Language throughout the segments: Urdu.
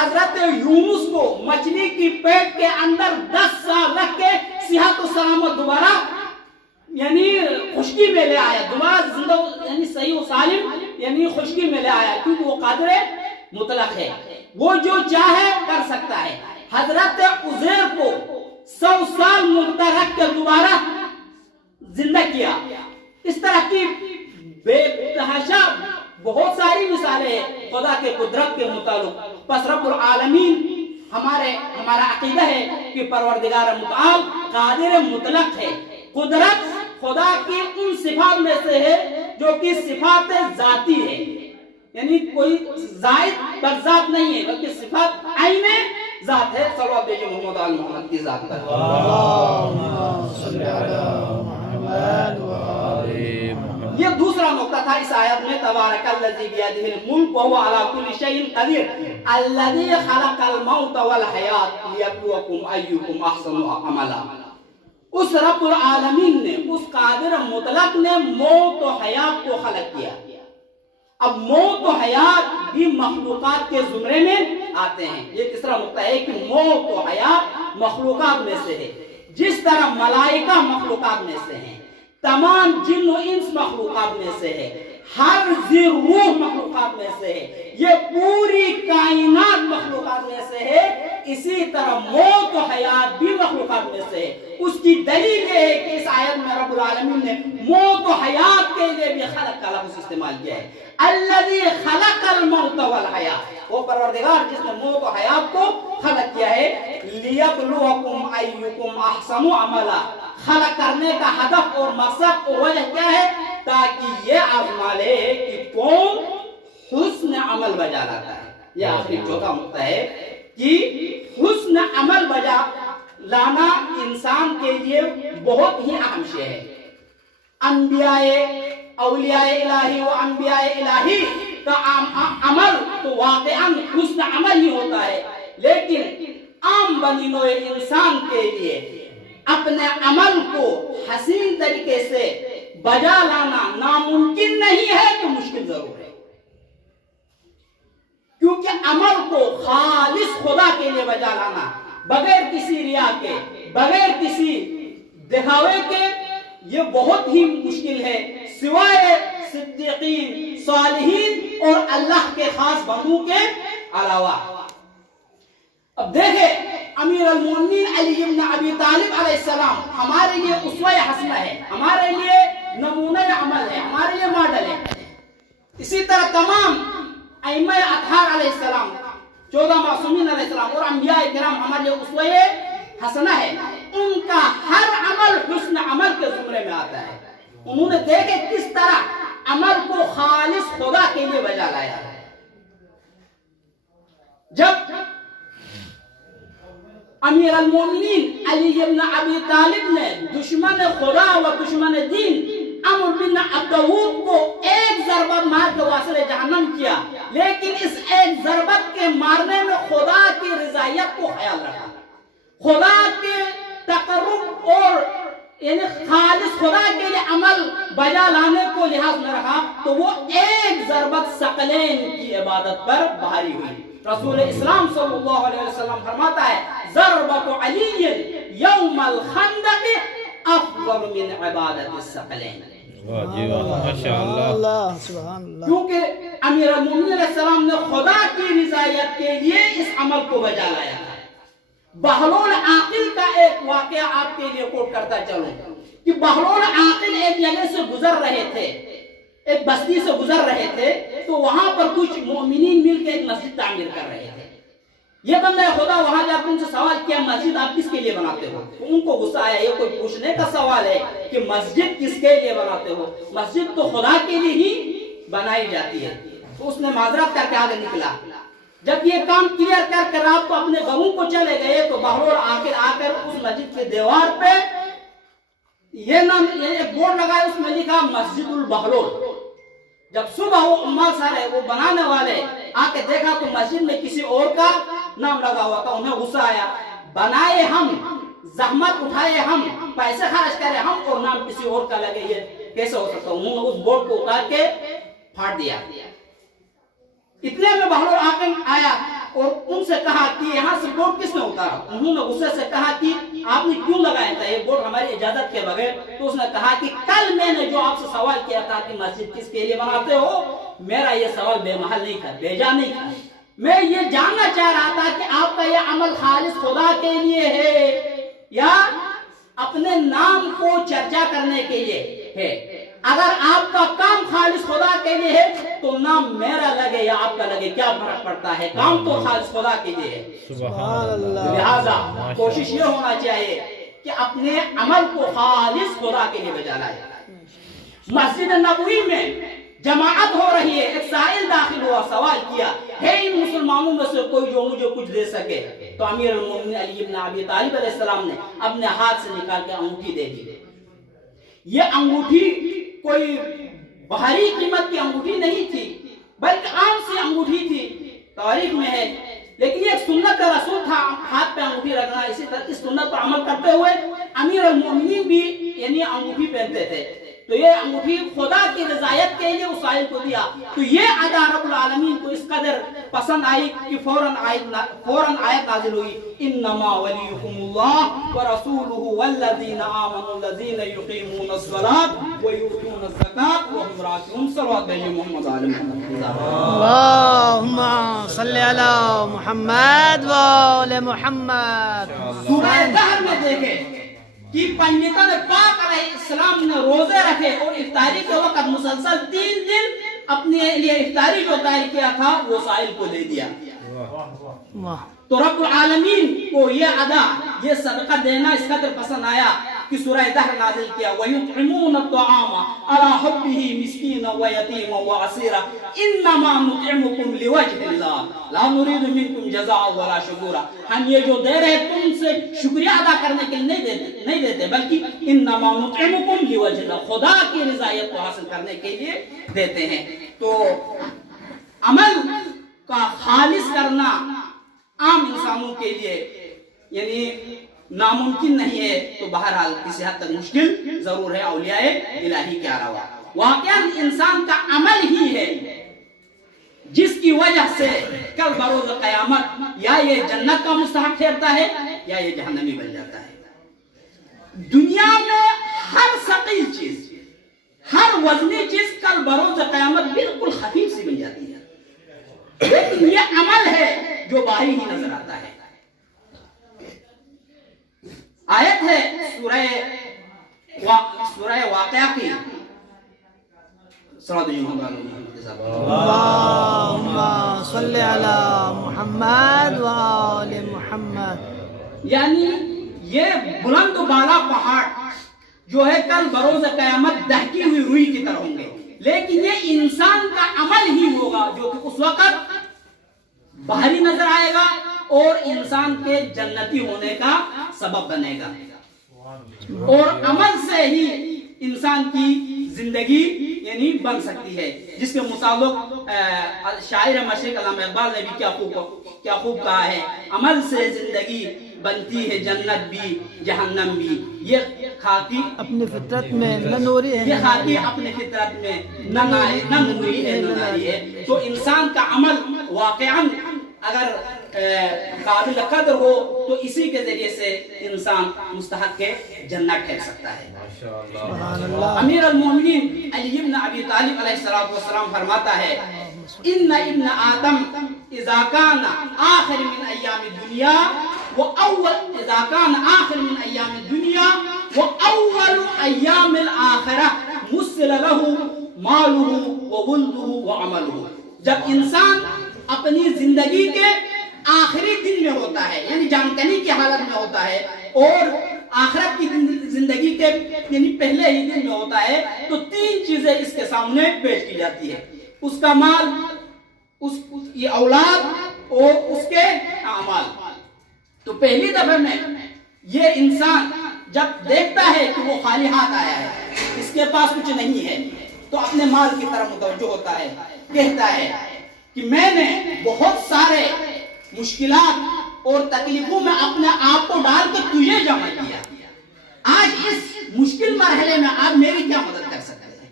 حضرت یونس کو مچھلی کی پیٹ کے اندر 10 سال رکھ کے صحت و سلامت دوبارہ یعنی خشکی میں لے آیا، دوبارہ زندہ یعنی صحیح و سالم یعنی خشکی میں لے آیا، کیونکہ وہ قادر مطلق ہے، وہ جو چاہے کر سکتا ہے۔ حضرت عزیر کو 100 سال مردہ رکھ کے دوبارہ زندہ کیا۔ اس طرح کی بے تحاشا بہت ساری مثالیں ہیں خدا کے قدرت کے متعلق۔ پس رب العالمین ہمارا عقیدہ ہے کہ پروردگار متعال قادر مطلق ہے۔ قدرت خدا کی ان صفات میں سے ہے جو کہ صفات ذاتی ہے، یعنی کوئی زائد بر ذات نہیں ہے بلکہ صفات عین ذات ہے۔ صلوات بھیجئے محمد آل محمد کی ذات پر۔ یہ دوسرا نقطہ تھا اس آیت میں، تبارک الذی بیدہ الملک وہو علی کل شیء قدیر الذی خلق الموت والحیات لیبلوکم ایکم احسن عملا۔ اس رب العالمین نے، اس قادر مطلق نے موت و حیات کو خلق کیا۔ اب موت و حیات بھی مخلوقات کے زمرے میں آتے ہیں۔ یہ تیسرا نقطہ ہے کہ موت و حیات مخلوقات میں سے ہے، جس طرح ملائکہ مخلوقات میں سے ہیں، تمام جن و انس مخلوقات میں سے ہے، ہر ذی روح مخلوقات میں سے ہے، یہ پوری کائنات مخلوقات میں سے ہے۔ اسی طرح موت و حیات بھی مخلوقات میں سے ہے۔ اس کی دلیل یہ ہے کہ اس آیت میں رب العالمین نے موت و حیات کے لیے بھی خلق کا لفظ استعمال کیا ہے۔ الذی خلق الموت والحیات، وہ پروردگار جس نے موت و حیات کو خلق کیا ہے۔ لیبلوکم ایکم احسن عملا، خلق کرنے کا ہدف اور مقصد اور وجہ کیا ہے؟ تاکہ یہ آزما لے کہ کون حسن عمل بجا لاتا ہے۔ یہ آخری چوتھا نقطہ ہے کہ حسن عمل بجا لانا انسان کے لیے بہت ہی اہم شے ہے۔ انبیاء اولیاء الہی و انبیاء الہی کا عمل تو واقعاً حسن عمل ہی ہوتا ہے، لیکن عام بنی نوع انسان کے لیے اپنے عمل کو حسین طریقے سے بجا لانا ناممکن نہیں ہے تو مشکل ضرور ہے، کیونکہ عمل کو خالص خدا کے لیے بجا لانا بغیر کسی ریا کے، بغیر کسی دکھاوے کے، یہ بہت ہی مشکل ہے، سوائے صدیقین، صالحین اور اللہ کے خاص بندوں کے علاوہ۔ اب دیکھیں امیر المومنین علی بن ابی طالب علیہ السلام ہمارے لیے اسوہ حسنہ ہے، ہمارے لیے نمونہ عمل ہے، ہمارے لیے ماڈل ہے۔ اسی طرح تمام ائمہ اطہار علیہ السلام، 14 معصومین علیہ السلام اور انبیاء کرام ہمارے لیے اسوہ حسنہ ہے۔ ان کا ہر عمل حسن عمل کے زمرے میں آتا ہے۔ انہوں نے دیکھے کس طرح عمل کو خالص خدا کے لیے بجا لایا ہے۔ جب امیر المومنین علی بن ابی طالب نے دشمن خدا و دشمن دین عمرو بن عبدود کو ایک ضربت مار کے واصل جہنم کیا، لیکن اس ایک ضربت کے مارنے میں خدا کی رضایت کو خیال رکھا، خدا کے تقرب اور یعنی خالص خدا کے لیے عمل بجا لانے کو لحاظ میں رکھا، تو وہ ایک ضربت ثقلین کی عبادت پر بھاری ہوئی۔ رسول اسلام صلی اللہ علیہ وسلم فرماتا ہے ضربت علی یوم الخندق افضل من عبادت الثقلین۔ کیونکہ امیر المومنین علیہ السلام نے خدا کی رضایت کے لیے اس عمل کو بجا لایا ہے۔ بہلول عاقل کا ایک واقعہ آپ کے لیے کوٹ کرتا چلوں کہ بہلول عاقل ایک جگہ سے گزر رہے تھے، ایک بستی سے گزر رہے تھے، تو وہاں پر کچھ مومنین مل کے ایک مسجد تعمیر کر رہے تھے۔ یہ بندہ خدا وہاں جا کے ان سے سوال کیا مسجد آپ کس کے لیے بناتے ہو؟ تو ان کو غصہ آیا، یہ کوئی پوچھنے کا سوال ہے کہ مسجد کس کے لیے بناتے ہو؟ مسجد تو خدا کے لیے ہی بنائی جاتی ہے۔ تو اس نے معذرت کر کے آگے نکلا۔ جب یہ کام کلیئر کر کر آپ تو اپنے گھروں کو چلے گئے، تو بہلول آخر آ کر اس مسجد کے دیوار پہ یہ نام ایک بورڈ لگا ہے، اس میں لکھا مسجد البہلول۔ جب صبح وہ عمال سارے وہ بنانے والے آ کے دیکھا تو مسجد میں کسی اور کا نام لگا ہوا تھا، انہیں غصہ آیا، بنائے ہم، زحمت اٹھائے ہم، پیسے خرچ کرے ہم اور نام کسی اور کا لگے، یہ کیسے ہو سکتا؟ انہوں نے اس بورڈ کو اتار کے پھاڑ دیا۔ اتنے میں بہلول آیا اور ان سے کہا کہ یہاں سے بورڈ کس نے اتارا؟ انہوں نے غصے سے کہا کہ آپ نے کیوں لگایا تھا یہ بورڈ ہماری اجازت کے بغیر؟ تو اس نے کہا کہ کل میں نے جو آپ سے سوال کیا تھا کہ مسجد کس کے لیے بناتے ہو، میرا یہ سوال بے محل نہیں تھا، بے جا نہیں تھا. میں یہ جاننا چاہ رہا تھا کہ آپ کا یہ عمل خالص خدا کے لیے ہے یا اپنے نام کو چرچا کرنے کے لیے ہے. اگر آپ کا کام خالص خدا کے لیے ہے تو نام میرا لگے یا آپ کا لگے کیا فرق پڑتا ہے؟ کام تو خالص خدا کے لیے ہے. سبحان اللہ. لہذا کوشش یہ ہونا چاہیے کہ اپنے عمل کو خالص خدا کے لیے بجا لائے. مسجد نبوی میں جماعت ہو رہی ہے، ایک سائل داخل ہوا، سوال کیا ہے ان مسلمانوں میں سے کوئی جو مجھے کچھ دے سکے؟ تو امیر المومنین علی بن ابی طالب علیہ السلام نے اپنے ہاتھ سے نکال کے انگوٹھی دے دی. یہ انگوٹھی کوئی بھاری قیمت کی انگوٹھی نہیں تھی بلکہ عام سی انگوٹھی تھی، تاریخ میں ہے. لیکن یہ ایک سنت کا رسول تھا ہاتھ پہ انگوٹھی رکھنا. اسی طرح اس سنت پر عمل کرتے ہوئے امیر المومنین بھی یعنی انگوٹھی پہنتے تھے. تو یہ انگوٹھی خدا کی رضایت کے لیے اس سائل کو دیا. تو یہ ادا رب العالمین کو اس قدر پسند آئی کہ فوراً آیت نازل ہوئی، انما ولیکم اللہ ورسولہ والذین آمنوا الذین یقیمون الصلاۃ ویؤتون الزکاۃ وهم راکعون. صلوات بھیجیے محمد علی محمد. اللہم صلی علی محمد و آل محمد. سورہ دہر میں دیکھیں کہ پیغمبر پاک علیہ السلام نے روزے رکھے اور افطاری کے وقت مسلسل 3 دن اپنے لیے افطاری جو تیار کیا تھا وہ سائل کو دے دیا. تو رب العالمین کو یہ ادا، یہ صدقہ دینا اس قدر پسند آیا کہ سورہ دہر نازل کیا، وَيُطْعِمُونَ الطَّعَامَ عَلَى حُبِّهِ مِسْكِينًا وَيَتِيمًا وَأَسِيرًا إِنَّمَا نُطْعِمُكُمْ لِوَجْهِ اللَّهِ لَا نُرِيدُ مِنكُمْ جَزَاءً وَلَا شُكُورًا. ہم یہ جو دے رہے تم سے شکریہ ادا کرنے کے لیے نہیں دیتے بلکہ انما نطعمکم لوجہ اللہ، خدا کی رضایت کو حاصل کرنے کے لیے دیتے ہیں. تو عمل کا خالص کرنا عام انسانوں کے لیے یعنی ناممکن نہیں ہے، تو بہرحال کسی حد تک مشکل ضرور ہے اولیاء الہی کے علاوہ. واقعا انسان کا عمل ہی ہے جس کی وجہ سے کل بروز قیامت یا یہ جنت کا مستحق ٹھہرتا ہے یا یہ جہنمی بن جاتا ہے. دنیا میں ہر ثقیل چیز، ہر وزنی چیز کل بروز قیامت بالکل خفیف سی بن جاتی ہے، لیکن یہ عمل ہے جو باہری ہی نظر آتا ہے. آیت ہے سورہ واقعہ کی. اللہم صلی علی محمد و آل محمد. یعنی یہ بلند و بالا پہاڑ جو ہے کل بروز قیامت دہکی ہوئی روئی کی طرح ہوں گے، لیکن یہ انسان کا عمل ہی ہوگا جو کہ اس وقت باہری نظر آئے گا اور انسان کے جنتی ہونے کا سبب بنے گا. اور عمل سے ہی انسان کی زندگی یعنی بن سکتی ہے، جس کے مطابق شاعر مشرق علامہ اقبال نے بھی کیا خوب کہا ہے، عمل سے زندگی بنتی ہے جنت بھی جہنم بھی. یہ خاکی اپنی فطرت میں نہ نوری ہے، یہ خاکی اپنی فطرت میں نہ نوری ہے نہ ناری ہے. تو انسان کا عمل واقعاً اگر قابل قدر ہو تو اسی کے ذریعے سے انسان مستحق کے جنت ٹھہر سکتا ہے. امیر المومنین علی بن ابی طالب علیہ السلام فرماتا ہے، ان ابن آدم اذا کان آخر من ایام الدنیا اذا کان آخر من ایام الدنیا واول ایام الآخرہ مسل له مالہ وولدہ وعملہ. جب انسان اپنی زندگی کے آخری دن میں ہوتا ہے یعنی جانکنی کی حالت میں ہوتا ہے اور آخرت کی زندگی کے یعنی پہلے ہی دن میں ہوتا ہے، تو 3 چیزیں اس کے سامنے پیش کی جاتی ہے، اس کا مال، یہ اولاد اور اس کے اعمال. تو پہلی دفعہ میں یہ انسان جب دیکھتا ہے کہ وہ خالی ہاتھ آیا ہے، اس کے پاس کچھ نہیں ہے، تو اپنے مال کی طرف متوجہ ہوتا ہے، کہتا ہے کہ میں نے بہت سارے مشکلات اور تکلیفوں میں اپنے آپ کو ڈال کر تجھے جمع کیا، آج اس مشکل مرحلے میں آپ میری کیا مدد کر سکتے ہیں؟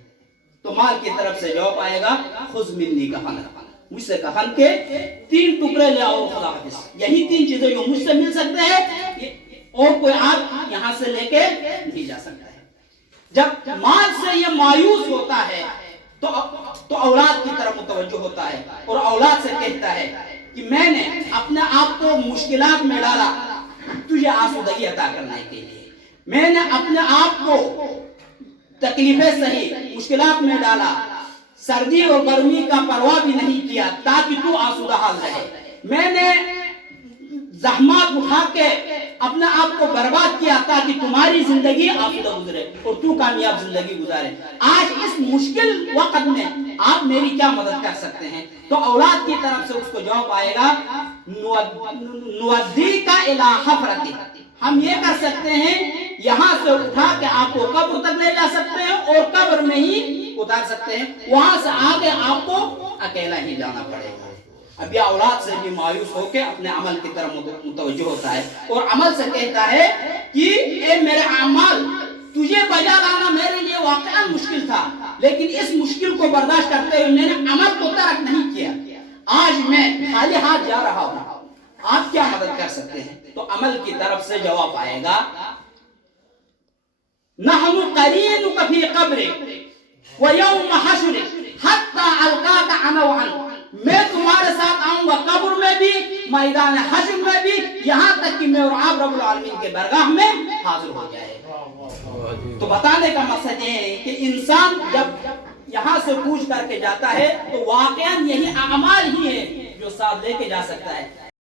تو مال کی طرف سے جواب آئے گا، خذ منی کفنک مجھ سے کفن کے 3 ٹکڑے لے آؤ خدا حافظ. یہی 3 چیزیں جو مجھ سے مل سکتے ہیں اور کوئی آپ یہاں سے لے کے نہیں جا سکتا ہے. جب مال سے یہ مایوس ہوتا ہے تو اولاد کی طرف متوجہ ہوتا ہے اور اولاد سے کہتا ہے کہ میں نے اپنے آپ کو مشکلات میں ڈالا تجھے آسودگی عطا کرنے کے لیے. میں نے اپنے آپ کو تکلیفیں سہی، مشکلات میں ڈالا، سردی اور گرمی کا پرواہ بھی نہیں کیا تاکہ تو آسودہ حال رہے. میں نے زحمات اٹھا کے اپنے آپ کو برباد کیا تاکہ تمہاری زندگی آسودہ گزرے اور تو کامیاب زندگی گزارے. آج اس مشکل وقت میں آپ میری کیا مدد کر سکتے ہیں؟ تو اولاد کی طرف سے اس کو جواب آئے گا نودی کا الہ حفرتی. ہم یہ کر سکتے ہیں یہاں سے اٹھا کے آپ کو قبر تک لے جا سکتے ہیں اور قبر میں ہی اتار سکتے ہیں. وہاں سے آگے آپ کو اکیلا ہی جانا پڑے گا. اب یہ اولاد سے بھی مایوس ہو کے اپنے عمل کی طرف متوجہ ہوتا ہے اور عمل سے کہتا ہے کہ اے میرے اعمال، تجھے بجا لانا میرے لیے واقعا مشکل تھا، لیکن اس مشکل کو برداشت کرتے ہوئے میں نے عمل کو ترک نہیں کیا. آج میں خالی ہاتھ جا رہا ہوں، آپ کیا مدد کر سکتے ہیں؟ تو عمل کی طرف سے جواب آئے گا نحن قرینک فی قبرک ویوم حشرک حتی القاک عنوعا. میں تمہارے ساتھ آؤں گا قبر میں بھی، میدان حشر میں بھی، یہاں تک کہ میں اور آپ رب العالمین کے برگاہ میں حاضر ہو جائے. تو بتانے کا مقصد یہ ہے کہ انسان جب یہاں سے پوچھ کر کے جاتا ہے تو واقعاً یہی اعمال ہی ہے جو ساتھ لے کے جا سکتا ہے.